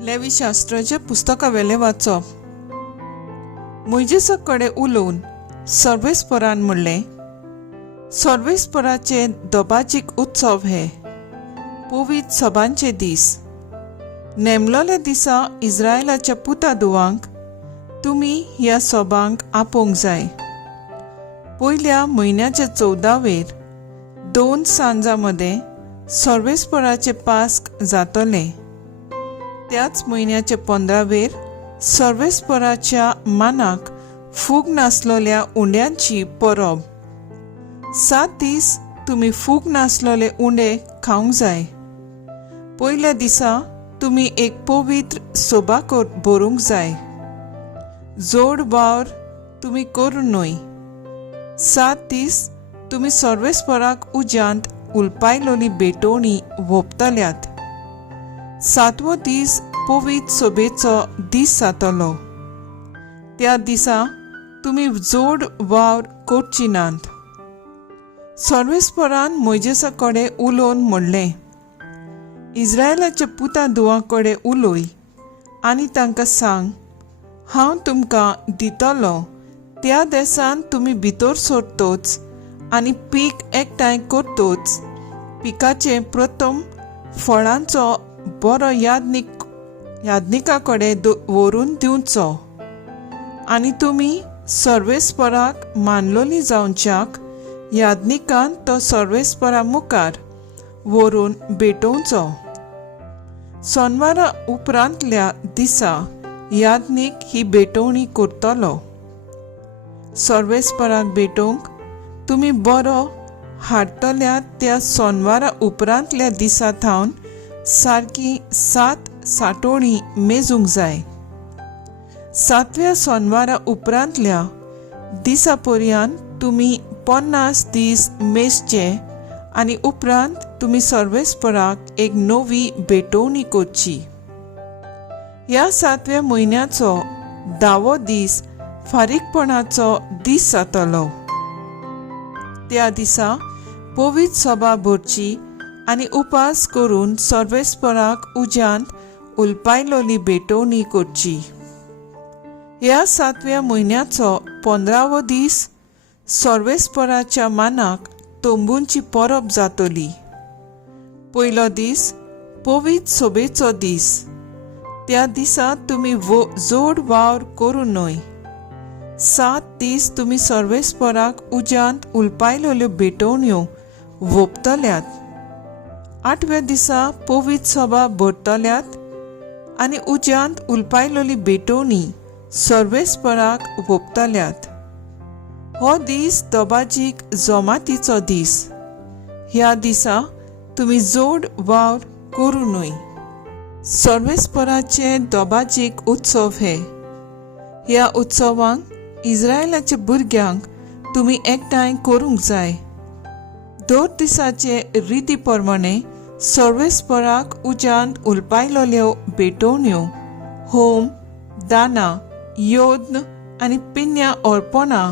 लेवीशास्त्राचे पुस्तकावेले वाचप. मोइजेसा कडेन उलोवन सर्वेस्परान म्हणलें, सर्वेस्पराचे दबाजीक उत्सव हे पवित्र सभांचे दीस. नेमलोले दिसा इस्रायलाच्या पुतादुवांक तुमी ह्या सभांक आपोवंक जाय. पयल्या म्हयन्याचे 14वेर 2 सांजां मदें सर्वेस्पराचे पास्क जातले. त्याच म्हयन्याचे 15वेर सर्वेस्पराच्या मानाक फूग नासलोल्या उंड्यांची परब. 7 दीस तुमी फूग नासलोले उंडे खावंक जाय. पयल्या दिसा तुमी एक पवित्र सोबा भरूंक जाय. जोड वावर तुमी करूं न्हय. 7 दीस तुमी सर्वेस्पराक उज्यांत उलपायलोली बेटोवणी वोपतल्यात. 7वो दीस पवित्र सोबेचो दीस जातलो. त्या दिसा तुमी जोड वावर करची नात. सर्वेस्परान मोइजेसा कडेन उलोवन म्हणलें, इस्रायलाच्या पुतादुवां कडेन उलय आनी तांकां सांग, हांव तुमकां दितलो त्या देशांत तुमी भितर सरतोच आनी पीक एकठांय करतोच पिकाचे प्रथम फळांचो बरो यादनिका कडेन व्हरून दिवचो. आनी तुमी सर्वेस्पराक मानलोली जावच्याक यादनिकान तो सर्वेस्परा मुखार व्हरून भेटोवचो. सोनवारा उपरांतल्या दिसा यादनीक ही भेटोवणी करतलो. सर्वेस्पराक भेटोवंक तुमी बरो हाडटल्यात त्या सोनवारा उपरांतल्या दिसा थावन सारकी 7 साठोवणी मेजूंक जाय. 7व्या सोनवारा उपरांतल्या दिसा पर्यंत तुमी 50 दीस मेजचे आनी उपरांत तुमी सर्वेस्पराक एक नवी भेटोवणी करची. ह्या 7व्या म्हयन्याचो 10वो दीस फारीकपणाचो दीस जातलो. त्या दिसा पवित्र सभा भरची आनी उपास करून सर्वेस्पराक उज्यांत उलपायलोली भेटोवणी करची. ह्या 7व्या म्हयन्याचो 15वो दीस सर्वेस्पराच्या मानाक तोंबूंची परब जातली. पयलो दीस पवित्र सोबेचो दीस. त्या दिसा तुमी जोड वावर करूं न्हय. 7 दीस तुमी सर्वेस्पराक उज्यांत उलपायलोल्यो भेटोवण्यो वोपतल्यात. 8व्या दिसा पवित्र सभा भरतल्यात आनी उज्यांत उलपायलोली भेटोवणी सर्वेस्पराक वोपतल्यात. हो दीस दबाजीक जोमातीचो दीस. ह्या दिसा तुमी जोड वावर करूं न्हय. सर्वेस्पराचे दबाजीक उत्सव हे. ह्या उत्सवांक इस्रायलाच्या भुरग्यांक तुमी एकठांय करूंक जाय. दर दिसाचे रिती प्रमाणे सर्वेस्पराक उज्यांत उलपायलोल्यो भेटोवण्यो, होम, दाना, योद्न आनी पिन्या अर्पणां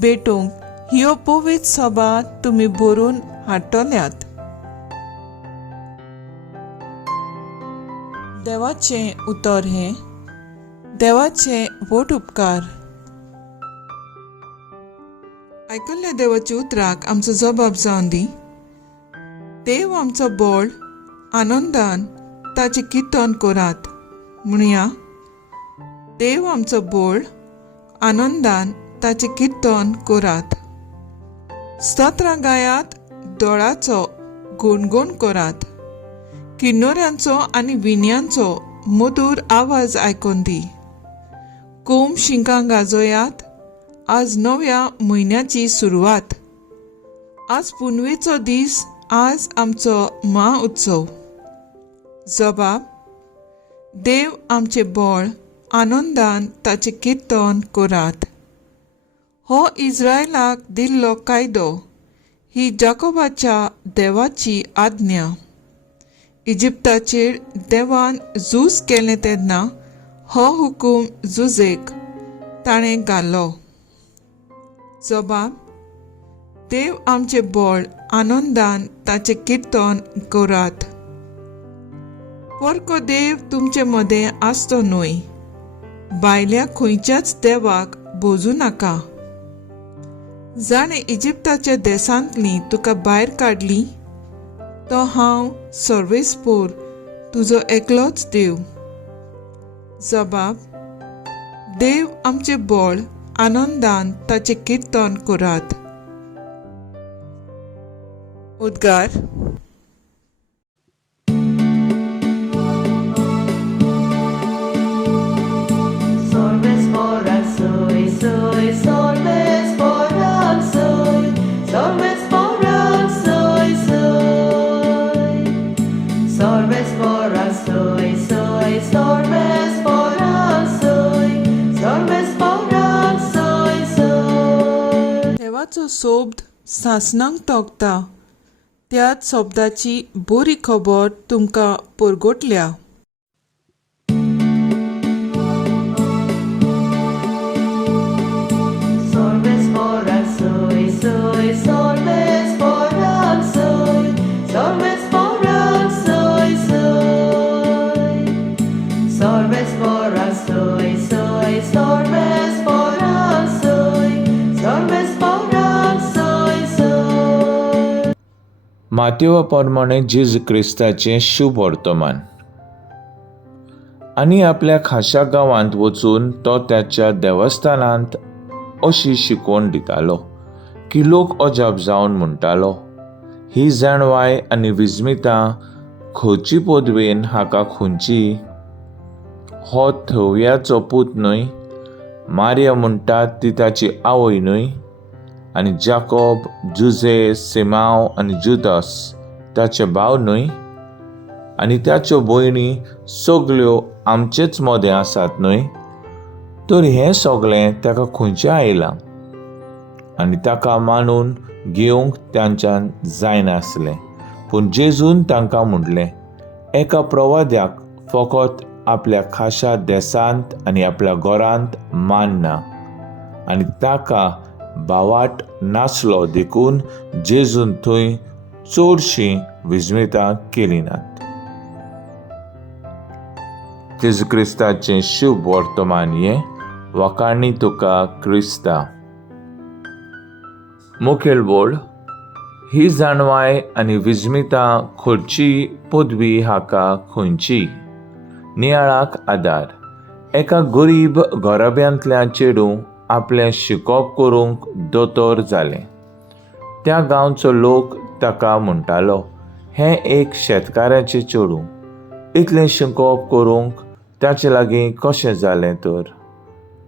भेटोवंक ह्यो पवित्र सभा तुमी भरून हाडटल्यात. देवाचे उतर हे. देवाचे वोट उपकार. आयकल्ल्या देवाच्या उतराक आमचो जबाब जावन दी. देव आमचो बोळ आनंदान ताचे किर्तन करात. म्हणया, देव आमचो बोळ आनंदान ताचे किर्तन करात. स्तोत्रां गायात, दोळाचो गुणगुण करात. किन्नोऱ्यांचो आनी विण्यांचो मधुर आवाज आयकून दी. कोंब शिंकां गाजोयात. आज नव्या म्हयन्याची सुरवात. आज पुनवेचो दीस. आज आमचो महाउत्सव. जबाब. देव आमचे बोळ आनंदान ताचे किर्तन करात. हो इस्रायलाक दिल्लो कायदो. ही जाकोबाच्या देवाची आज्ञा. इजिप्ताचेर देवान झूज केलें तेन्ना हो हुकूम झुजेक ताणें घालो. जबाब. देव आमचे बोळ आनंदान ताचे किर्तन करात. पोरको देव तुमचे मदें आसतो न्हय. भायल्या खंयच्याच देवाक भोजू नाका. जाणें इजिप्ताच्या देसांतली तुका भायर काडली, तो हांव सर्वेस्पोर तुजो एकलोच देव. जबाब: देव आमचे बळ आनंदान ताचे किर्तन करात. उद्गार. देवाचो शब्द सासणांक तोखता, त्याच शब्दाची बरी खबर तुमकां परगटल्या. मातेवा प्रमाणे जेजू क्रिस्ताचें शुभ वर्तमान. आनी आपल्या खाशा गांवांत वचून तो त्याच्या देवस्थानांत अशी शिकवण दितालो की लोक अजाप जावन म्हणटालो, ही जाणवाय आनी विस्मितां खंयची पदवेन हाका खंयची? हो थव्याचो पूत न्हय? मारिया म्हणटात ती ताची आवय न्हय? आनी जाकोब, जुजे, सिमाव आनी जुदास ताचे भाव न्हय? आनी ताच्यो भयणी सगल्यो आमचेच मदें आसात न्हय? तर हें सगळें ताका खंयचें आयलां? आनी ताका मानून घेवंक तांच्यान जायनासलें. पूण जेजून तांकां म्हणलें, एका प्रवाद्याक फकत आपल्या खाशा देसांत आनी आपल्या घरांत मान ना. आनी ताका भावाट नासलो देखून जेजून थंय चडशीं विस्मितां केली नात. जेजू क्रिस्ताचें शुभ वर्तमान हें वखाणी तुका क्रिस्ता. मुखेल बोल. ही जाणवाय आनी विस्मितां खंयची पदवी हाका खंयची? नियाळाक आदार. एका गरीब घराब्यांतल्या चेडूं आपलें शिकोवप करूंक दोतोर जालें. त्या गांवचो लोक ताका म्हणटालो, हें एक शेतकाराचें चेडूं. इतलें शिकोवप करूंक ताचे लागीं कशें जालें तर?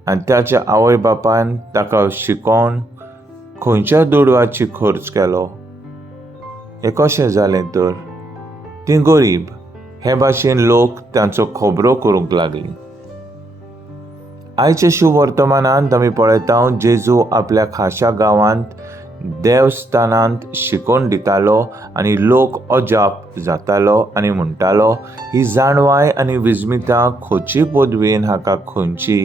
आनी ताच्या आवय बापायन ताका शिकोवन खंयच्या दुडवाची खर्च केलो? हें कशें जालें तर? तीं गरीब. हे भाशेन लोक तांचो खबरो करूंक लागलीं. आयच्या शुभ वर्तमानांत आमी पळयता जेजू आपल्या खाशा गांवांत देवस्थानांत शिकवण दितालो आनी लोक अजाप जातालो आनी म्हणटालो, ही जाणवाय आनी विस्मितां खंयची पदवेन हाका खंयची?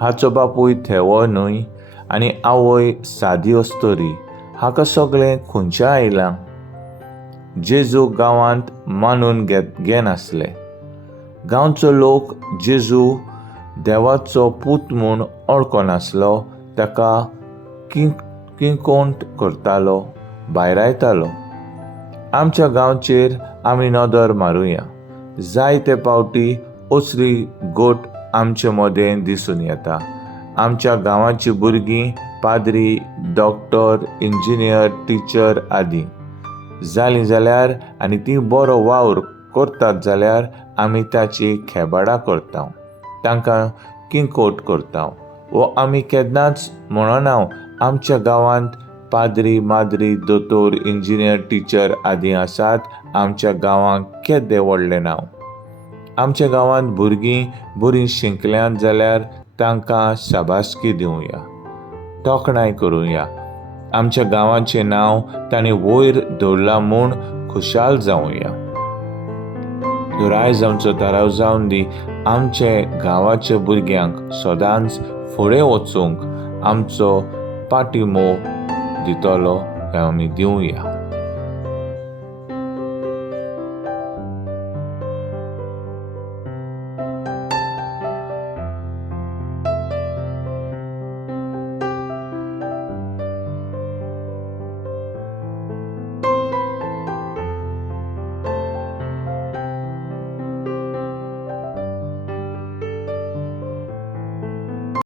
हाचो बापूय थेवो न्हय आनी आवय सादी अस्तरी. हाका सगळें खंयचें आयलां? जेजू गांवांत मानून घेनासले. गांवचो लोक जेजू देवाचो पूत म्हूण वळखनासलो. ताका किंकोंट करतालो, भायरायतालो. आमच्या गांवचेर आमी नदर मारुया. जायते पावटी असली गोट आमचे मदें दिसून येता. आमच्या गांवाची भुरगीं पाद्री, डॉक्टर, इंजिनियर, टिचर आदी जालीं जाल्यार आनी ती बरो वावर करतात जाल्यार आमी ताची खेबाडा करता, तांकां किंकोट करता. वो आमी केन्नाच म्हणना आमच्या गांवांत पाद्री, माद्री, दोतोर, इंजिनियर, टिचर आदी आसात, आमच्या गांवांक केदें व्हडलें नांव. आमच्या गांवांत भुरगीं बरीं शिंकल्यांत जाल्यार तांकां शाबासकी दिवया, तोखणाय करुया. आमच्या गांवाचें नांव तांणी वयर दवरलां म्हूण खुशाल जावया. तर आयज आमचो थाराव जावन दी, आमचे गांवाच्या भुरग्यांक सदांच फुडें वचूंक आमचो पाठिंबो दितलो हें आमी दिवया.